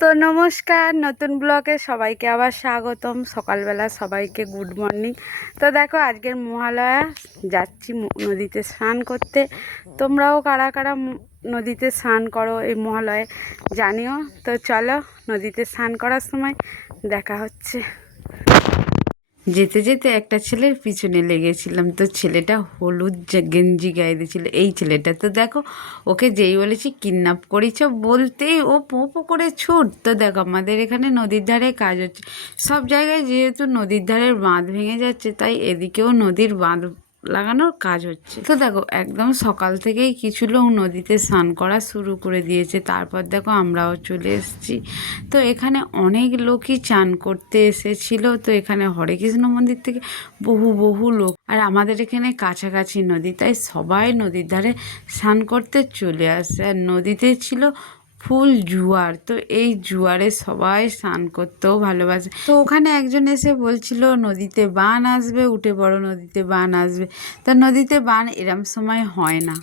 তো নমস্কার, নতুন ব্লগে সবাইকে আবার স্বাগতম। সকালবেলা সবাইকে গুড মর্নিং। তো দেখো আজকের মহালয়া, যাচ্ছি নদীতে স্নান করতে। তোমরাও কারা কারা নদীতে স্নান করো এই মহালয়ে জানিও। তো চলো, নদীতে স্নান করার সময় দেখা হচ্ছে। যেতে যেতে একটা ছেলের পিছনে লেগেছিলাম, তো ছেলেটা হলুদ গেঞ্জি গায়ে দিয়েছিল। এই ছেলেটা তো দেখো, ওকে যেই বলেছি কিডন্যাপ করেছ বলতেই ও পো পো করে ছুট। তো দেখো আমাদের এখানে নদীর ধারে কাজ হচ্ছে। সব জায়গায় যেহেতু নদীর ধারের বাঁধ ভেঙে যাচ্ছে, তাই এদিকেও নদীর বাঁধ লাগানোর কাজ হচ্ছে। তো দেখো একদম সকাল থেকেই কিছু লোক নদীতে স্নান করা শুরু করে দিয়েছে। তারপর দেখো আমরাও চলে এসেছি। তো এখানে অনেক লোকই চান করতে এসেছিল। তো এখানে হরে কৃষ্ণ মন্দির থেকে বহু বহু লোক, আর আমাদের এখানে কাছাকাছি নদী, তাই সবাই নদীর ধারে স্নান করতে চলে আসে। আর নদীতে ছিল ফুল জোয়ার। তো এই জোয়ারে সবাই স্নান করতেও ভালোবাসে। তো ওখানে একজন এসে বলছিল নদীতে বান আসবে, উঠে পড়ো, নদীতে বান আসবে। তা নদীতে বান এরম সময় হয় না,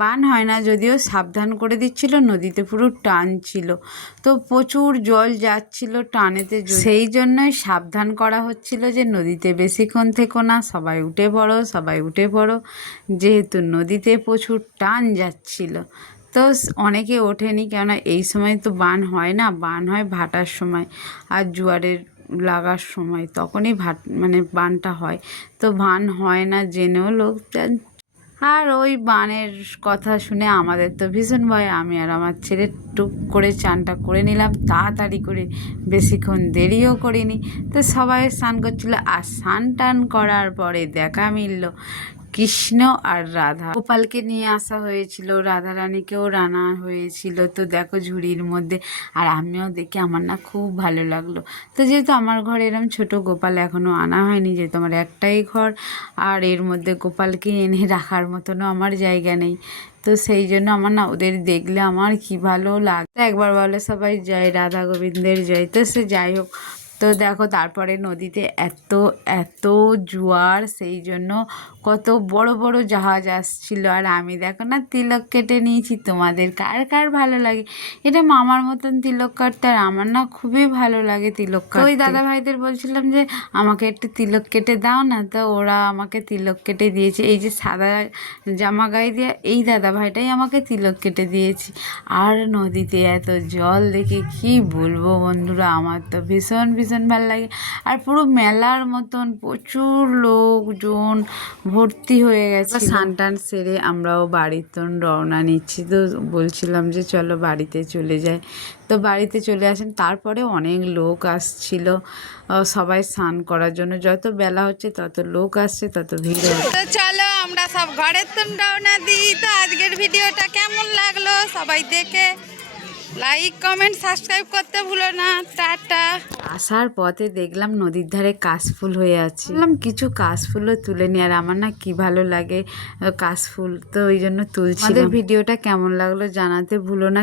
বান হয় না, যদিও সাবধান করে দিচ্ছিল। নদীতে পুরো টান ছিল, তো প্রচুর জল যাচ্ছিল টানেতে, সেই জন্যই সাবধান করা হচ্ছিল যে নদীতে বেশিক্ষণ থেকো না, সবাই উঠে পড়ো, সবাই উঠে পড়ো, যেহেতু নদীতে প্রচুর টান যাচ্ছিল। তো অনেকে ওঠেনি, কেননা এই সময় তো বান হয় না, বান হয় ভাটার সময় আর জোয়ারের লাগার সময়, তখনই বানটা হয়। তো বান হয় না জেনেও লোক, আর ওই বানের কথা শুনে আমাদের তো ভীষণ ভয়। আমি আর আমার ছেলে টুক করে চানটা করে নিলাম তাড়াতাড়ি করে, বেশিক্ষণ দেরিও করিনি। তো সবাই স্নান করছিল, আর স্নান টান করার পরে দেখা মিলল কৃষ্ণ আর রাধা। গোপালকে নিয়ে আসা হয়েছিল, রাধারানীকেও রান্না হয়েছিল। তো দেখো ঝুড়ির মধ্যে, আর আমিও দেখে আমার না খুব ভালো লাগলো। তো যেহেতু আমার ঘরে এরম ছোট গোপাল এখনও আনা হয়নি, যেহেতু আমার একটাই ঘর, আর এর মধ্যে গোপালকে এনে রাখার মতনও আমার জায়গা নেই, তো সেই জন্য আমার না ওদের দেখলে আমার কি ভালো লাগে। একবার বলে সবাই জয় রাধা গোবিন্দের জয়। তো সে যাই হোক, তো দেখো তারপরে নদীতে এত এত জোয়ার, সেই জন্য কত বড় বড় জাহাজ আসছিল। আর আমি দেখো না তিলক কেটে নিয়েছি। তোমাদের কার কার ভালো লাগে এটা মামার মতন তিলক কাটতে? আর আমার না খুবই ভালো লাগে তিলক কাটতে। ওই দাদা ভাইদের বলছিলাম যে আমাকে একটু তিলক কেটে দাও না, তো ওরা আমাকে তিলক কেটে দিয়েছে। এই যে সাদা জামা গায়ে দিয়ে এই দাদা ভাইটাই আমাকে তিলক কেটে দিয়েছি। আর নদীতে এত জল দেখে কি বলবো বন্ধুরা, আমার তো ভীষণ ভীষণ ভালো লাগে। আর পুরো মেলার মতন প্রচুর লোকজন ভর্তি হয়ে গেছে। স্নান টান সেরে আমরাও বাড়িতে রওনা নিচ্ছি। তো বলছিলাম যে চলো বাড়িতে চলে যাই। তো বাড়িতে চলে আসেন, তারপরে অনেক লোক আসছিল সবাই স্নান করার জন্য। যত বেলা হচ্ছে তত লোক আসছে, তত ভিড় হচ্ছে। তো চলো আমরা সব ঘরের রওনা দিই। তো আজকের ভিডিওটা কেমন লাগলো সবাই দেখে লাইক কমেন্ট সাবস্ক্রাইব করতে ভুলো না। টাটা। আসার পথে দেখলাম নদীর ধারে কাশফুল হয়ে আছে, বললাম কিছু কাশফুলও তুলে নি। আর আমার না কি ভালো লাগে কাশফুল, তো ওই জন্য তুলছি। ভিডিওটা কেমন লাগলো জানাতে ভুলো না।